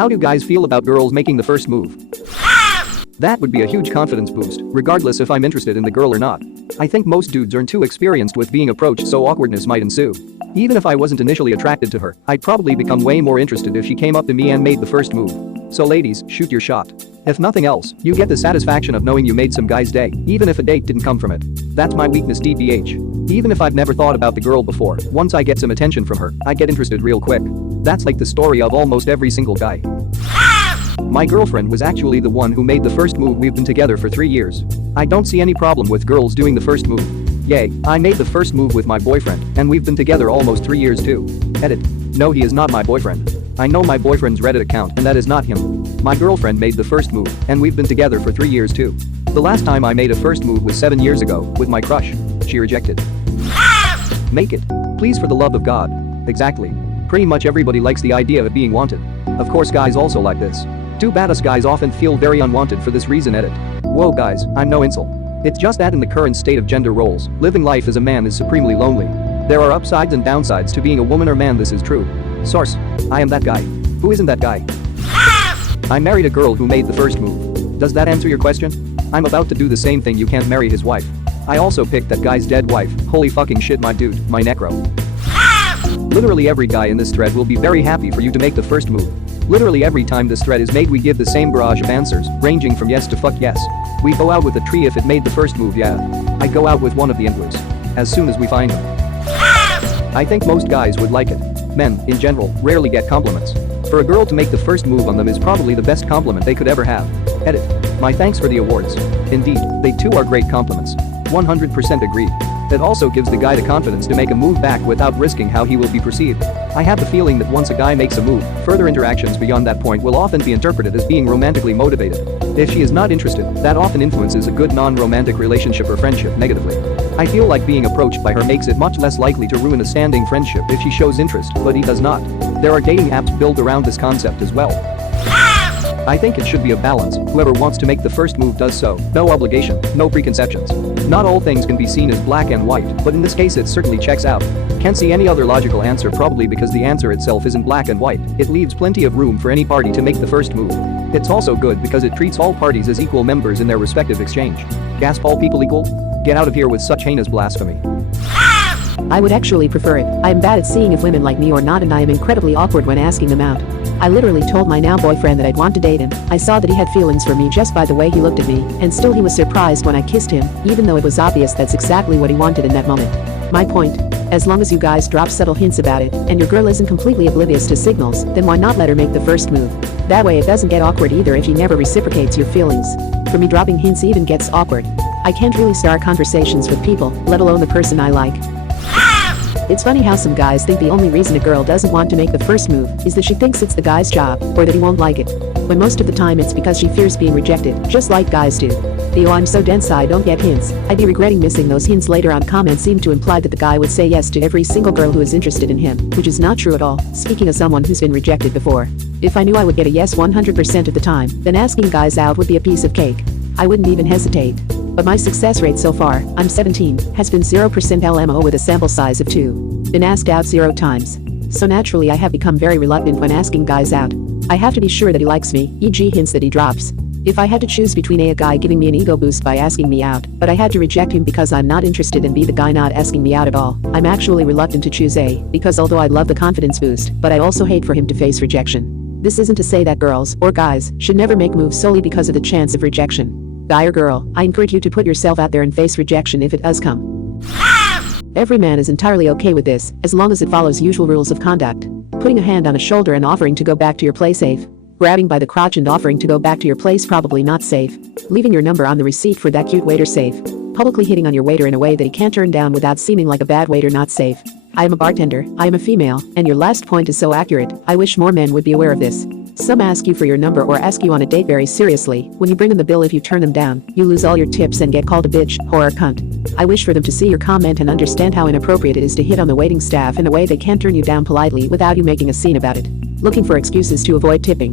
How do guys feel about girls making the first move? That would be a huge confidence boost, regardless if I'm interested in the girl or not. I think most dudes aren't too experienced with being approached, so awkwardness might ensue. Even if I wasn't initially attracted to her, I'd probably become way more interested if she came up to me and made the first move. So ladies, shoot your shot. If nothing else, you get the satisfaction of knowing you made some guy's day, even if a date didn't come from it. That's my weakness, TBH. Even if I've never thought about the girl before, once I get some attention from her, I get interested real quick. That's like the story of almost every single guy. My girlfriend was actually the one who made the first move. We've been together for 3 years. I don't see any problem with girls doing the first move. Yay, I made the first move with my boyfriend, and we've been together almost 3 years too. Edit. No, he is not my boyfriend. I know my boyfriend's Reddit account, and that is not him. My girlfriend made the first move, and we've been together for 3 years too. The last time I made a first move was 7 years ago, with my crush. She rejected. Make it. Please, for the love of God. Exactly. Pretty much everybody likes the idea of being wanted. Of course, guys also like this. Too bad us guys often feel very unwanted for this reason. Edit. Whoa guys, I'm no insult. It's just that in the current state of gender roles, living life as a man is supremely lonely. There are upsides and downsides to being a woman or man, this is true. Source. I am that guy. Who isn't that guy? I married a girl who made the first move. Does that answer your question? I'm about to do the same thing. You can't marry his wife. I also picked that guy's dead wife. Holy fucking shit, my dude, my necro. Literally every guy in this thread will be very happy for you to make the first move. Literally every time this thread is made, we give the same barrage of answers, ranging from yes to fuck yes. We go out with a tree if it made the first move, yeah. I go out with one of the interviews. As soon as we find them. I think most guys would like it. Men, in general, rarely get compliments. For a girl to make the first move on them is probably the best compliment they could ever have. Edit. My thanks for the awards. Indeed, they too are great compliments. 100% agreed. It also gives the guy the confidence to make a move back without risking how he will be perceived. I have the feeling that once a guy makes a move, further interactions beyond that point will often be interpreted as being romantically motivated. If she is not interested, that often influences a good non-romantic relationship or friendship negatively. I feel like being approached by her makes it much less likely to ruin a standing friendship if she shows interest, but he does not. There are dating apps built around this concept as well. I think it should be a balance. Whoever wants to make the first move does so. No obligation, no preconceptions. Not all things can be seen as black and white, but in this case it certainly checks out. Can't see any other logical answer, probably because the answer itself isn't black and white. It leaves plenty of room for any party to make the first move. It's also good because it treats all parties as equal members in their respective exchange. Gasp, all people equal? Get out of here with such heinous blasphemy. I would actually prefer it. I am bad at seeing if women like me or not, and I am incredibly awkward when asking them out. I literally told my now boyfriend that I'd want to date him. I saw that he had feelings for me just by the way he looked at me, and still he was surprised when I kissed him, even though it was obvious that's exactly what he wanted in that moment. My point? As long as you guys drop subtle hints about it, and your girl isn't completely oblivious to signals, then why not let her make the first move? That way it doesn't get awkward either if she never reciprocates your feelings. For me, dropping hints even gets awkward. I can't really start conversations with people, let alone the person I like. It's funny how some guys think the only reason a girl doesn't want to make the first move is that she thinks it's the guy's job, or that he won't like it. When most of the time it's because she fears being rejected, just like guys do. The "oh, I'm so dense I don't get hints, I'd be regretting missing those hints later" on comments seem to imply that the guy would say yes to every single girl who is interested in him, which is not true at all. Speaking as someone who's been rejected before, if I knew I would get a yes 100% of the time, then asking guys out would be a piece of cake. I wouldn't even hesitate. But my success rate so far, I'm 17, has been 0% LMO with a sample size of 2. Been asked out 0 times. So naturally I have become very reluctant when asking guys out. I have to be sure that he likes me, e.g. hints that he drops. If I had to choose between a guy giving me an ego boost by asking me out, but I had to reject him because I'm not interested, and B, the guy not asking me out at all, I'm actually reluctant to choose A, because although I love the confidence boost, but I also hate for him to face rejection. This isn't to say that girls, or guys, should never make moves solely because of the chance of rejection. Guy or girl, I encourage you to put yourself out there and face rejection if it does come. Every man is entirely okay with this, as long as it follows usual rules of conduct. Putting a hand on a shoulder and offering to go back to your place, safe. Grabbing by the crotch and offering to go back to your place, probably not safe. Leaving your number on the receipt for that cute waiter, safe. Publicly hitting on your waiter in a way that he can't turn down without seeming like a bad waiter, not safe. I am a bartender, I am a female, and your last point is so accurate. I wish more men would be aware of this. Some ask you for your number or ask you on a date very seriously. When you bring them the bill, if you turn them down, you lose all your tips and get called a bitch, whore, or cunt. I wish for them to see your comment and understand how inappropriate it is to hit on the waiting staff in a way they can't turn you down politely without you making a scene about it. Looking for excuses to avoid tipping.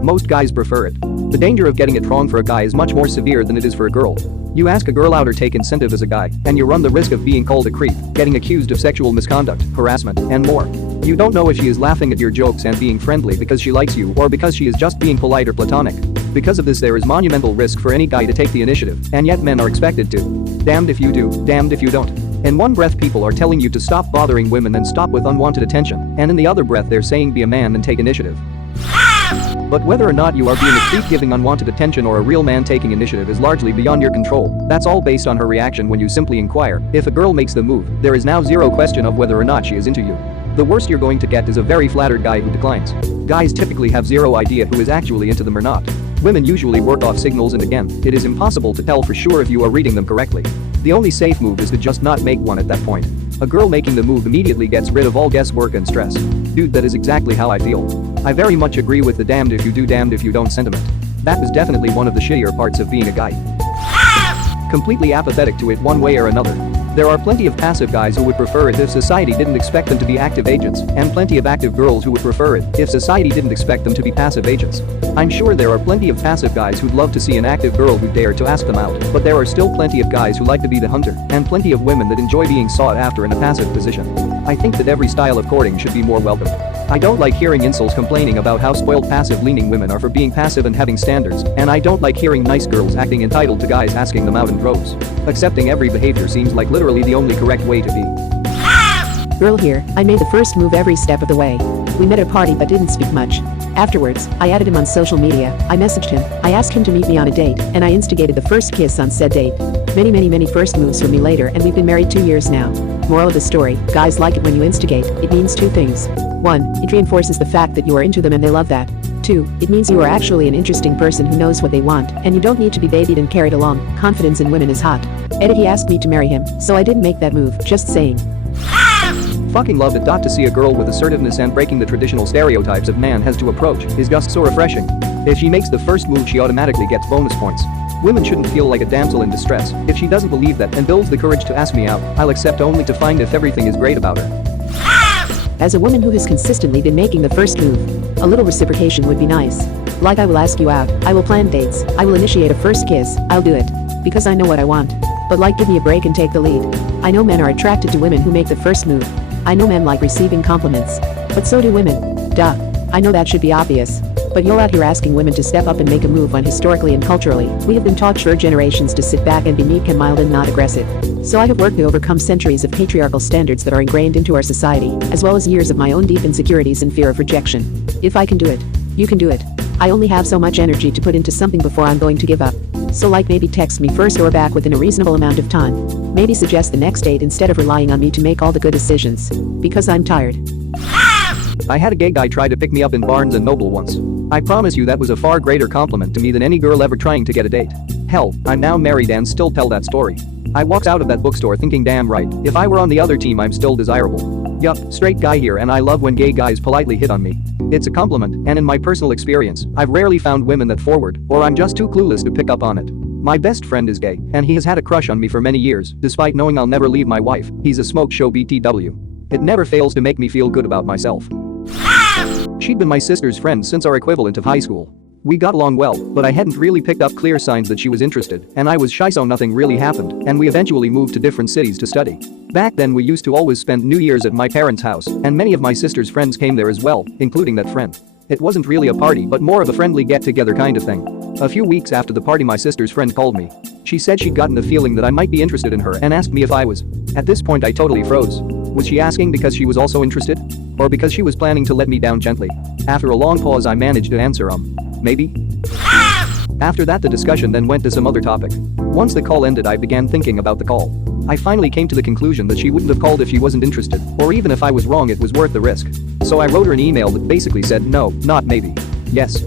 Most guys prefer it. The danger of getting it wrong for a guy is much more severe than it is for a girl. You ask a girl out or take incentive as a guy, and you run the risk of being called a creep, getting accused of sexual misconduct, harassment, and more. You don't know if she is laughing at your jokes and being friendly because she likes you or because she is just being polite or platonic. Because of this, there is monumental risk for any guy to take the initiative, and yet men are expected to. Damned if you do, damned if you don't. In one breath, people are telling you to stop bothering women and stop with unwanted attention, and in the other breath they're saying be a man and take initiative. But whether or not you are being a creep giving unwanted attention or a real man taking initiative is largely beyond your control. That's all based on her reaction when you simply inquire. If a girl makes the move, there is now zero question of whether or not she is into you. The worst you're going to get is a very flattered guy who declines. Guys typically have zero idea who is actually into them or not. Women usually work off signals, and again, it is impossible to tell for sure if you are reading them correctly. The only safe move is to just not make one at that point. A girl making the move immediately gets rid of all guesswork and stress. Dude, that is exactly how I feel. I very much agree with the damned if you do, damned if you don't sentiment. That was definitely one of the shittier parts of being a guy. Completely apathetic to it one way or another. There are plenty of passive guys who would prefer it if society didn't expect them to be active agents, and plenty of active girls who would prefer it if society didn't expect them to be passive agents. I'm sure there are plenty of passive guys who'd love to see an active girl who dare to ask them out, but there are still plenty of guys who like to be the hunter, and plenty of women that enjoy being sought after in a passive position. I think that every style of courting should be more welcome. I don't like hearing incels complaining about how spoiled passive-leaning women are for being passive and having standards, and I don't like hearing nice girls acting entitled to guys asking them out in droves. Accepting every behavior seems like literally the only correct way to be. Girl here, I made the first move every step of the way. We met at a party but didn't speak much. Afterwards, I added him on social media, I messaged him, I asked him to meet me on a date, and I instigated the first kiss on said date. Many first moves for me later, and we've been married 2 years now. Moral of the story, guys like it when you instigate. It means two things. 1, it reinforces the fact that you are into them and they love that. 2, it means you are actually an interesting person who knows what they want, and you don't need to be babied and carried along. Confidence in women is hot. Edit, he asked me to marry him, so I didn't make that move, just saying. Fucking love it. To see a girl with assertiveness and breaking the traditional stereotypes of man has to approach is just so refreshing. If she makes the first move, she automatically gets bonus points. Women shouldn't feel like a damsel in distress. If she doesn't believe that and builds the courage to ask me out, I'll accept only to find if everything is great about her. As a woman who has consistently been making the first move, a little reciprocation would be nice. Like, I will ask you out, I will plan dates, I will initiate a first kiss, I'll do it. Because I know what I want. But like, give me a break and take the lead. I know men are attracted to women who make the first move. I know men like receiving compliments. But so do women. Duh. I know that should be obvious. But you're out here asking women to step up and make a move when historically and culturally, we have been taught for generations to sit back and be meek and mild and not aggressive. So I have worked to overcome centuries of patriarchal standards that are ingrained into our society, as well as years of my own deep insecurities and fear of rejection. If I can do it, you can do it. I only have so much energy to put into something before I'm going to give up. So like, maybe text me first or back within a reasonable amount of time. Maybe suggest the next date instead of relying on me to make all the good decisions. Because I'm tired. I had a gay guy try to pick me up in Barnes & Noble once. I promise you that was a far greater compliment to me than any girl ever trying to get a date. Hell, I'm now married and still tell that story. I walked out of that bookstore thinking, damn right, if I were on the other team I'm still desirable. Yup, straight guy here, and I love when gay guys politely hit on me. It's a compliment, and in my personal experience, I've rarely found women that forward, or I'm just too clueless to pick up on it. My best friend is gay, and he has had a crush on me for many years, despite knowing I'll never leave my wife. He's a smoke show BTW. It never fails to make me feel good about myself. She'd been my sister's friend since our equivalent of high school. We got along well, but I hadn't really picked up clear signs that she was interested, and I was shy, so nothing really happened, and we eventually moved to different cities to study. Back then we used to always spend New Year's at my parents' house, and many of my sister's friends came there as well, including that friend. It wasn't really a party but more of a friendly get-together kind of thing. A few weeks after the party, my sister's friend called me. She said she'd gotten a feeling that I might be interested in her and asked me if I was. At this point I totally froze. Was she asking because she was also interested? Or because she was planning to let me down gently? After a long pause I managed to answer maybe? After that the discussion then went to some other topic. Once the call ended I began thinking about the call. I finally came to the conclusion that she wouldn't have called if she wasn't interested, or even if I was wrong it was worth the risk. So I wrote her an email that basically said no, not maybe. Yes,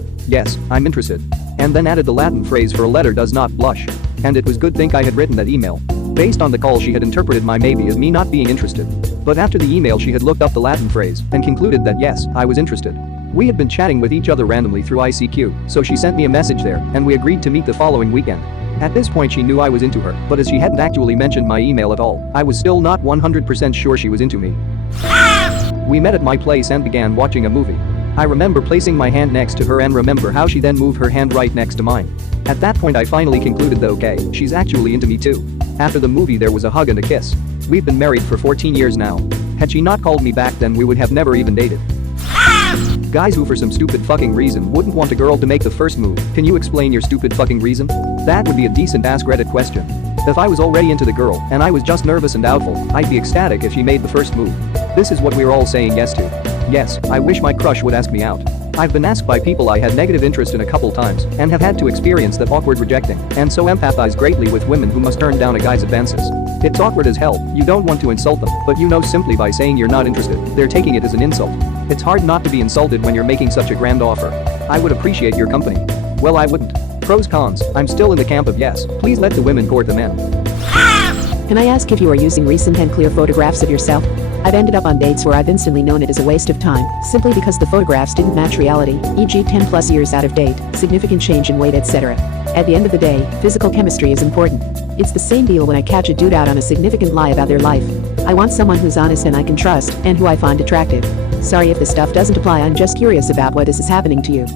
I'm interested. And then added the Latin phrase for a letter does not blush. And it was good thing I had written that email. Based on the call she had interpreted my maybe as me not being interested. But after the email she had looked up the Latin phrase and concluded that yes, I was interested. We had been chatting with each other randomly through ICQ, so she sent me a message there and we agreed to meet the following weekend. At this point she knew I was into her, but as she hadn't actually mentioned my email at all, I was still not 100% sure she was into me. We met at my place and began watching a movie. I remember placing my hand next to her and remember how she then moved her hand right next to mine. At that point I finally concluded that okay, she's actually into me too. After the movie there was a hug and a kiss. We've been married for 14 years now. Had she not called me back, then we would have never even dated. Guys who for some stupid fucking reason wouldn't want a girl to make the first move. Can you explain your stupid fucking reason? That would be a decent AskReddit question. If I was already into the girl and I was just nervous and doubtful, I'd be ecstatic if she made the first move. This is what we're all saying yes to. Yes, I wish my crush would ask me out. I've been asked by people I had negative interest in a couple times and have had to experience that awkward rejecting, and so empathize greatly with women who must turn down a guy's advances. It's awkward as hell. You don't want to insult them, but you know simply by saying you're not interested, they're taking it as an insult. It's hard not to be insulted when you're making such a grand offer. I would appreciate your company. Well, I wouldn't. Pros cons, I'm still in the camp of yes, please let the women court the men. Can I ask if you are using recent and clear photographs of yourself? I've ended up on dates where I've instantly known it is a waste of time, simply because the photographs didn't match reality, e.g. 10 plus years out of date, significant change in weight, etc. At the end of the day, physical chemistry is important. It's the same deal when I catch a dude out on a significant lie about their life. I want someone who's honest and I can trust, and who I find attractive. Sorry if this stuff doesn't apply, I'm just curious about why this is happening to you.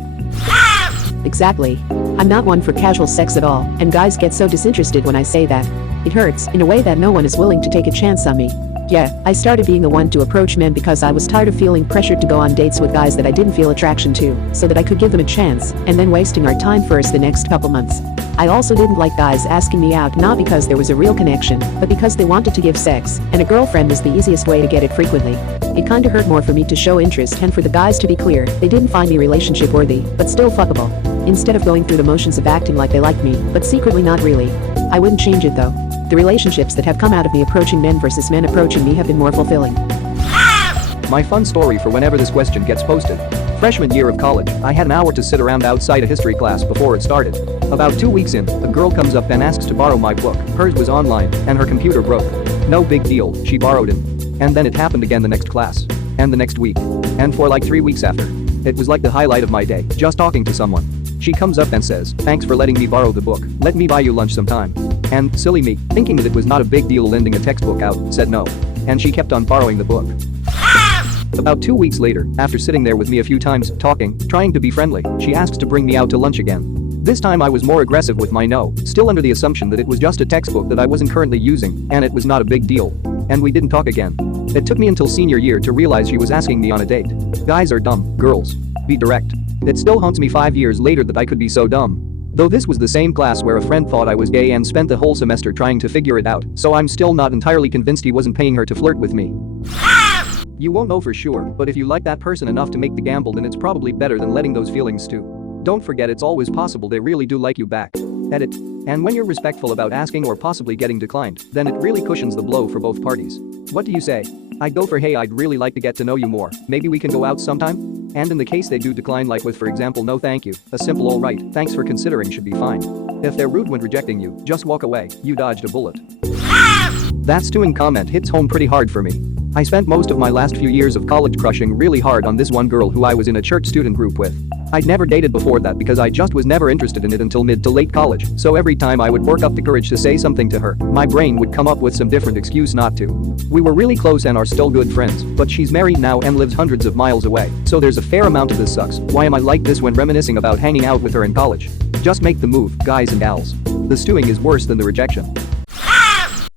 Exactly. I'm not one for casual sex at all, and guys get so disinterested when I say that. It hurts, in a way that no one is willing to take a chance on me. Yeah, I started being the one to approach men because I was tired of feeling pressured to go on dates with guys that I didn't feel attraction to, so that I could give them a chance, and then wasting our time first the next couple months. I also didn't like guys asking me out, not because there was a real connection, but because they wanted to give sex, and a girlfriend was the easiest way to get it frequently. It kinda hurt more for me to show interest and for the guys to be clear, they didn't find me relationship worthy, but still fuckable. Instead of going through the motions of acting like they liked me, but secretly not really. I wouldn't change it though. The relationships that have come out of me approaching men versus men approaching me have been more fulfilling. My fun story for whenever this question gets posted. Freshman year of college, I had an hour to sit around outside a history class before it started. About 2 weeks in, a girl comes up and asks to borrow my book. Hers was online, and her computer broke. No big deal, she borrowed it. And then it happened again the next class. And the next week. And for like 3 weeks after. It was like the highlight of my day, just talking to someone. She comes up and says, "Thanks for letting me borrow the book, let me buy you lunch sometime." And, silly me, thinking that it was not a big deal lending a textbook out, said no. And she kept on borrowing the book. About 2 weeks later, after sitting there with me a few times, talking, trying to be friendly, she asks to bring me out to lunch again. This time I was more aggressive with my no, still under the assumption that it was just a textbook that I wasn't currently using, and it was not a big deal. And we didn't talk again. It took me until senior year to realize she was asking me on a date. Guys are dumb, girls. Be direct. It still haunts me 5 years later that I could be so dumb. Though this was the same class where a friend thought I was gay and spent the whole semester trying to figure it out, so I'm still not entirely convinced he wasn't paying her to flirt with me. You won't know for sure, but if you like that person enough to make the gamble, then it's probably better than letting those feelings stew. Don't forget, it's always possible they really do like you back. Edit. And when you're respectful about asking or possibly getting declined, then it really cushions the blow for both parties. What do you say? I'd go for, "Hey, I'd really like to get to know you more, maybe we can go out sometime?" And in the case they do decline, like with for example "No thank you," a simple "alright, thanks for considering" should be fine. If they're rude when rejecting you, just walk away, you dodged a bullet. That stewing comment hits home pretty hard for me. I spent most of my last few years of college crushing really hard on this one girl who I was in a church student group with. I'd never dated before that because I just was never interested in it until mid to late college, so every time I would work up the courage to say something to her, my brain would come up with some different excuse not to. We were really close and are still good friends, but she's married now and lives hundreds of miles away, so there's a fair amount of this sucks. Why am I like this when reminiscing about hanging out with her in college? Just make the move, guys and gals. The stewing is worse than the rejection.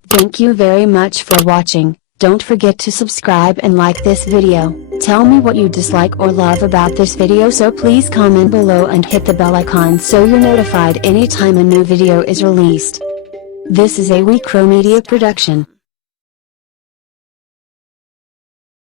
Thank you very much for watching. Don't forget to subscribe and like this video. Tell me what you dislike or love about this video, so please comment below and hit the bell icon so you're notified anytime a new video is released. This is a WeCrow Media production.